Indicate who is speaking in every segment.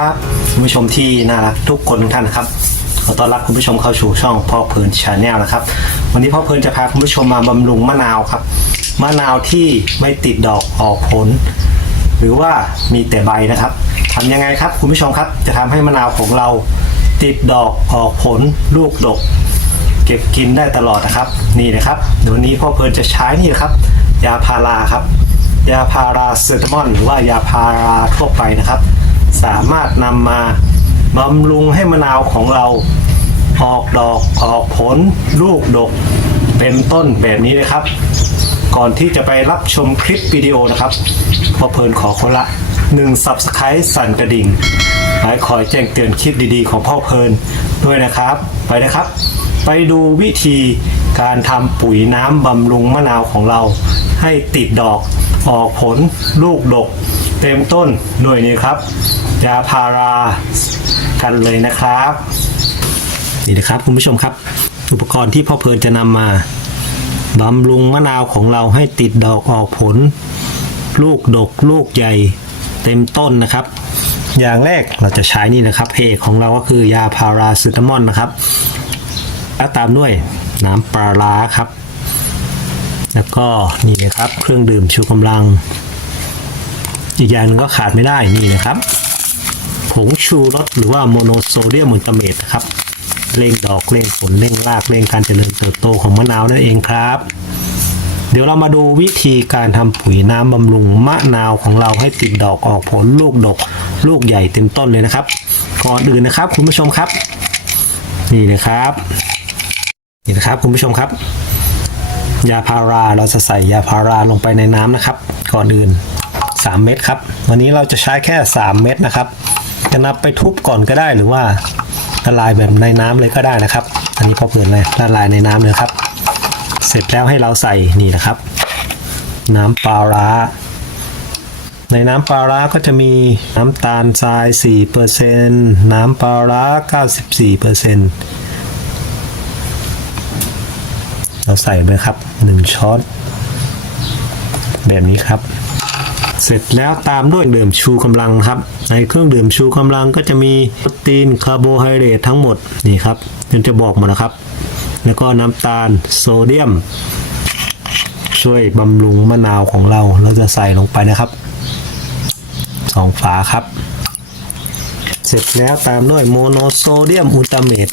Speaker 1: ครับคุณผู้ชมที่น่ารักทุกคนทุกท่านนะครับขอต้อนรับคุณผู้ชมเข้าสู่ช่องพ่อเพลินชาแนลนะครับ วันนี้พ่อเพลินจะพาคุณผู้ชมมาบำรุงมะนาวครับมะนาวที่ไม่ติดดอกออกผล หรือว่ามีแต่ใบนะครับทำยังไงครับคุณผู้ชมครับ จะทำให้มะนาวของเราติดดอกออกผลลูกดก เก็บกินได้ตลอดนะครับ นี่นะครับเดี๋ยววันนี้พ่อเพลินจะใช้นี่ครับ ยาพาราครับ ยาพาราเซตามอลหรือว่ายาพาราทั่วไปนะครับ สามารถนำมาบำรุงให้มะนาวของเรา ออกดอกออกผลลูกดกเป็นต้นแบบนี้นะครับ ก่อนที่จะไปรับชมคลิปวิดีโอนะครับพ่อเพลินขอคนละ1 Subscribe สั่นกระดิ่งไว้คอยแจ้งเตือนคลิปดีๆ ของพ่อเพลินด้วยนะครับ ไปนะครับ ไปดูวิธีการทำปุ๋ยน้ำบำรุงมะนาวของเรา ให้ติดดอกออกผลลูกดก เต็มต้นด้วยนี่ครับยาพารากันเลยนะครับ นี่นะครับคุณผู้ชมครับ อุปกรณ์ที่พ่อเพลินจะนำมาบำรุงมะนาวของเราให้ติดดอกออกผล ลูกดกลูกใหญ่เต็มต้นนะครับ อย่างแรกเราจะใช้นี่นะครับเอกของเราก็คือยาพาราเซตามอลนะครับแล้วตามด้วยน้ำปลาร้าครับ แล้วก็นี่นะครับเครื่องดื่มชูกำลัง อีกอย่างหนึงก็ขาดไม่ได้นี่นะครับ ผงชูรสหรือว่าโมโนโซเดียมมูลตาเมตนะครับเร่งดอกเร่งผลเร่งรากเร่งการเจริญเติบโตของมะนาวนั่นเองครับ เดี๋ยวเรามาดูวิธีการทำปุ๋ยน้ำบำรุงมะนาวของเราให้ติดดอกออกผลลูกดก ลูกใหญ่เต็มต้นเลยนะครับ ก่อนอื่นนะครับ คุณผู้ชมครับ นี่นะครับนี่นะครับคุณผู้ชมครับ ยาพาราเราจะใส่ยาพาราลงไปในน้ำนะครับ ก่อนอื่น 3 เม็ดครับ วันนี้เราจะใช้แค่ 3 เม็ดนะครับ จะนับไปทุบก่อนก็ได้หรือว่าละลายแบบในน้ำเลยก็ได้นะครับ อันนี้พอเปิดเลยละลายในน้ำเลยครับ เสร็จแล้วให้เราใส่นี่นะครับ น้ำปลาร้า ในน้ำปลาร้าก็จะมีน้ำตาลทราย 4%น้ำปลาร้า 94%เราใส่ไปครับ 1 ช้อน แบบนี้ครับ เสร็จแล้วตามด้วยดื่มชูกำลังครับ ในเครื่องดื่มชูกำลังก็จะมีโปรตีนคาร์โบไฮเดรตทั้งหมดนี่ครับมันจะบอกหมดนะครับ แล้วก็น้ำตาลโซเดียม ช่วยบำรุงมะนาวของเราเราจะใส่ลงไปนะครับสองฝาครับ เสร็จแล้วตามด้วยโมโนโซเดียมอูตาเมต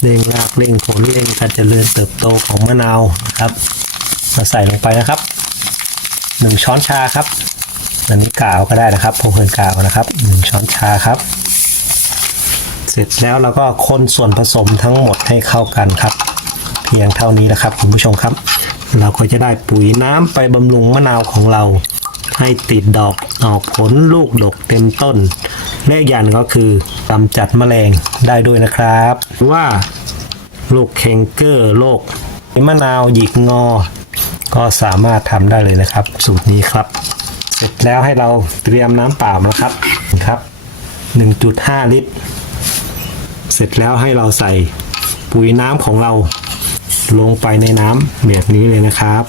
Speaker 1: เร่งรากเร่งผลเร่งการเจริญเติบโตของมะนาวนะครับเราใส่ลงไปนะครับ หนึ่งช้อนชาครับ อันนี้กาวก็ได้นะครับผมเพิ่นกาวนะครับหนึ่งช้อนชาครับ เสร็จแล้วเราก็คนส่วนผสมทั้งหมดให้เข้ากันครับ เพียงเท่านี้นะครับคุณผู้ชมครับ เราก็จะได้ปุ๋ยน้ำไปบำรุงมะนาวของเราให้ติดดอกออกผลลูกดกเต็มต้นและอีกอย่างหนึ่งก็คือกำจัดแมลงได้ด้วยนะครับว่าโรคเคงเกอร์โรคมะนาวหยิกงอ ก็สามารถทำได้เลยนะครับ สูตรนี้ครับ เสร็จแล้วให้เราเตรียมน้ำเปล่ามาครับครับ 1.5 ลิตร เสร็จแล้วให้เราใส่ปุ๋ยน้ำของเราลงไปในน้ำแบบนี้เลยนะครับ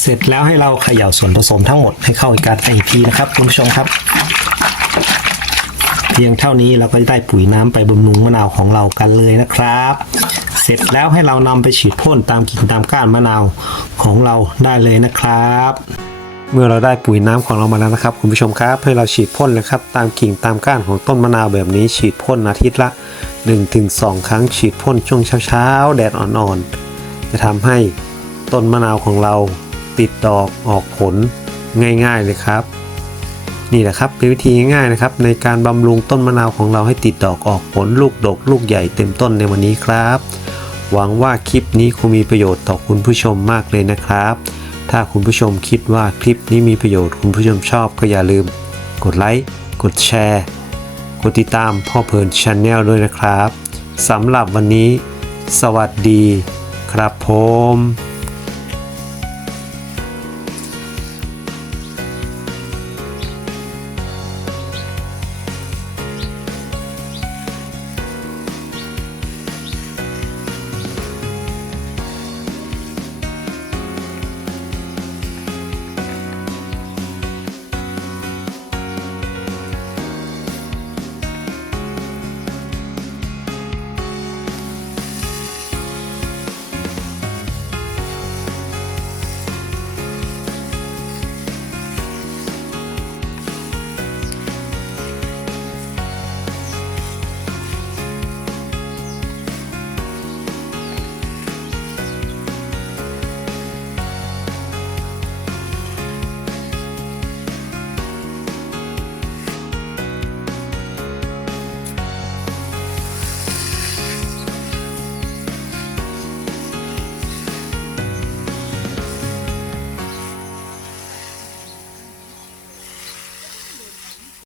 Speaker 1: เสร็จแล้วให้เราเขย่าส่วนผสมทั้งหมดให้เข้ากันอีกทีนะครับคุณผู้ชมครับ พียงเท่านี้เราก็จะได้ปุ๋ยน้ำไปบำรุงมะนาวของเรากันเลยนะครับ เสร็จแล้วให้เรานำไปฉีดพ่นตามกิ่งตามก้านมะนาวของเราได้เลยนะครับ เมื่อเราได้ปุ๋ยน้ำของเรามาแล้วนะครับ คุณผู้ชมครับให้เราฉีดพ่นเลยครับ ตามกิ่งตามก้านของต้นมะนาวแบบนี้ฉีดพ่นอาทิตย์ละ 1-2 ครั้งฉีดพ่นช่วงเช้าๆ แดดอ่อนๆ จะทำให้ต้นมะนาวของเราติดดอกออกผลง่าย ๆเลยครับ นี่แหละครับเป็นวิธีง่ายๆนะครับในการบำรุงต้นมะนาวของเราให้ติดดอกออกผลลูกดกลูกใหญ่เต็มต้นในวันนี้ครับ หวังว่าคลิปนี้คงมีประโยชน์ต่อคุณผู้ชมมากเลยนะครับ ถ้าคุณผู้ชมคิดว่าคลิปนี้มีประโยชน์คุณผู้ชมชอบก็อย่าลืม กดไลค์กดแชร์ กดติดตามพ่อเพลินชาแนลด้วยนะครับสำหรับวันนี้ สวัสดี ครับผม